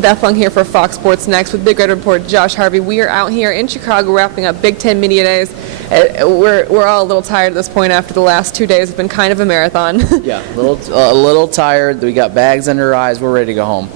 Beth Lung here for Fox Sports Next with Big Red Report Josh Harvey. We are out here in Chicago wrapping up Big Ten Media Days. We're all a little tired at this point after the last 2 days. It's been kind of a marathon. Yeah, a little tired. We got bags under our eyes. We're ready to go home.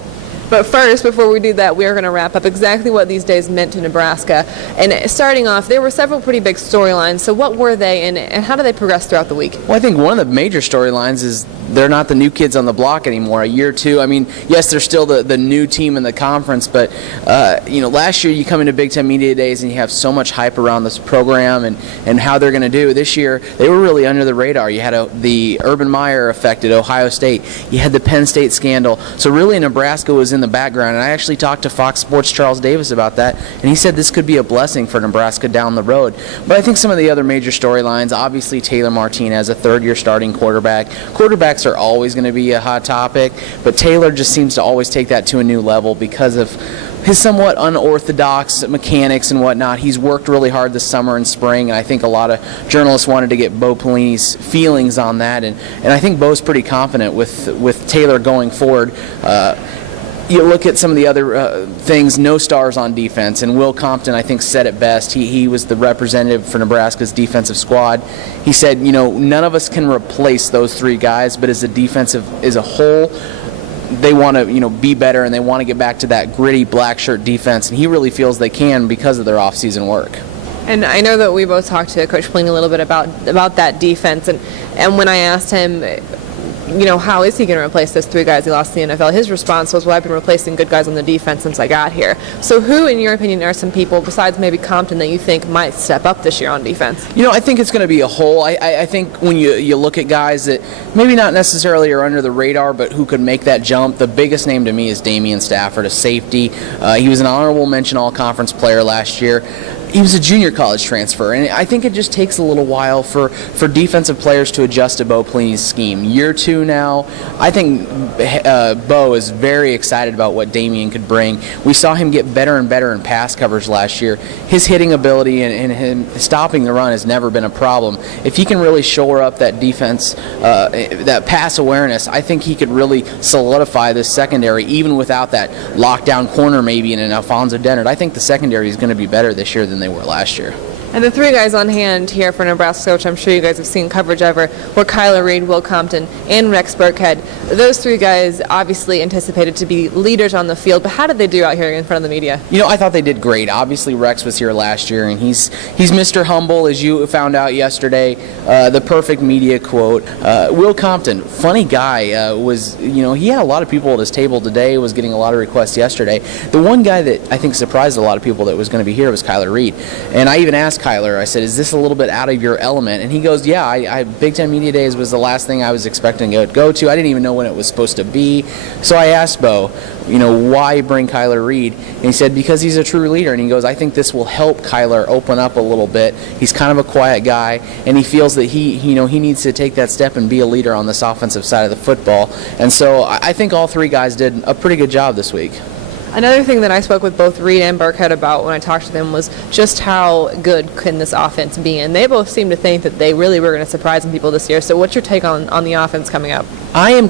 But first, before we do that, we are going to wrap up exactly what these days meant to Nebraska. And starting off, there were several pretty big storylines. So what were they, and how did they progress throughout the week? Well, I think one of the major storylines is they're not the new kids on the block anymore. A year or two, I mean, yes, they're still the new team in the conference, but last year you come into Big Ten Media Days and you have so much hype around this program and how they're going to do. This year, they were really under the radar. You had the Urban Meyer effect at Ohio State. You had the Penn State scandal. So really, Nebraska was in the background, and I actually talked to Fox Sports' Charles Davis about that, and he said this could be a blessing for Nebraska down the road. But I think some of the other major storylines, obviously Taylor Martinez, a third-year starting quarterback. Quarterbacks are always going to be a hot topic, but Taylor just seems to always take that to a new level because of his somewhat unorthodox mechanics and whatnot. He's worked really hard this summer and spring, and I think a lot of journalists wanted to get Bo Pelini's feelings on that, and I think Bo's pretty confident with Taylor going forward. You look at some of the other things, no stars on defense, and Will Compton, I think, said it best. He was the representative for Nebraska's defensive squad. He said, none of us can replace those three guys, but as a whole, they want to, be better, and they want to get back to that gritty black shirt defense, and he really feels they can because of their off-season work. And I know that we both talked to Coach Pelini a little bit about that defense, and when I asked him, how is he going to replace those three guys he lost in the NFL? His response was, well, I've been replacing good guys on the defense since I got here. So who, in your opinion, are some people, besides maybe Compton, that you think might step up this year on defense? I think it's going to be a whole. I think when you look at guys that maybe not necessarily are under the radar, but who could make that jump, the biggest name to me is Damian Stafford, a safety. He was an honorable mention all-conference player last year. He was a junior college transfer, and I think it just takes a little while for defensive players to adjust to Bo Pelini's scheme. Year two now, I think Bo is very excited about what Damian could bring. We saw him get better and better in pass coverage last year. His hitting ability and him stopping the run has never been a problem. If he can really shore up that defense, that pass awareness, I think he could really solidify this secondary, even without that lockdown corner maybe in an Alfonso Dennard. I think the secondary is going to be better this year than they were last year. And the three guys on hand here for Nebraska, which I'm sure you guys have seen coverage of, were Kyler Reed, Will Compton, and Rex Burkhead. Those three guys obviously anticipated to be leaders on the field, but how did they do out here in front of the media? I thought they did great. Obviously, Rex was here last year, and he's Mr. Humble, as you found out yesterday. The perfect media quote. Will Compton, funny guy, he had a lot of people at his table today, was getting a lot of requests yesterday. The one guy that I think surprised a lot of people that was going to be here was Kyler Reed. And I even asked Kyler, I said, is this a little bit out of your element? And he goes, yeah, Big Ten Media Days was the last thing I was expecting to go to. I didn't even know when it was supposed to be. So I asked Bo, why bring Kyler Reed? And he said, because he's a true leader. And he goes, I think this will help Kyler open up a little bit. He's kind of a quiet guy, and he feels that he needs to take that step and be a leader on this offensive side of the football. And so I think all three guys did a pretty good job this week. Another thing that I spoke with both Reed and Burkhead about when I talked to them was just how good can this offense be, and they both seem to think that they really were going to surprise some people this year. So what's your take on the offense coming up? I am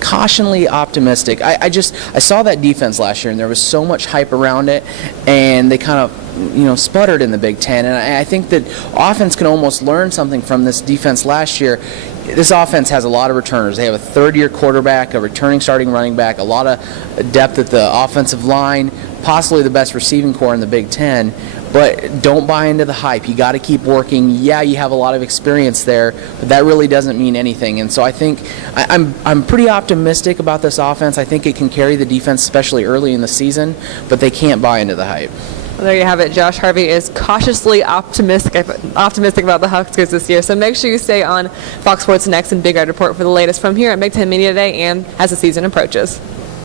cautionally optimistic. I saw that defense last year, and there was so much hype around it, and they kind of sputtered in the Big Ten, and I think that offense can almost learn something from this defense last year. This offense has a lot of returners. They have a third-year quarterback, a returning starting running back, a lot of depth at the offensive line, possibly the best receiving core in the Big Ten. But don't buy into the hype. You got to keep working. Yeah, you have a lot of experience there, but that really doesn't mean anything. And so I think I'm pretty optimistic about this offense. I think it can carry the defense, especially early in the season, but they can't buy into the hype. Well, there you have it. Josh Harvey is cautiously optimistic about the Huskers this year. So make sure you stay on Fox Sports Next and Big Red Report for the latest from here at Big Ten Media Day and as the season approaches.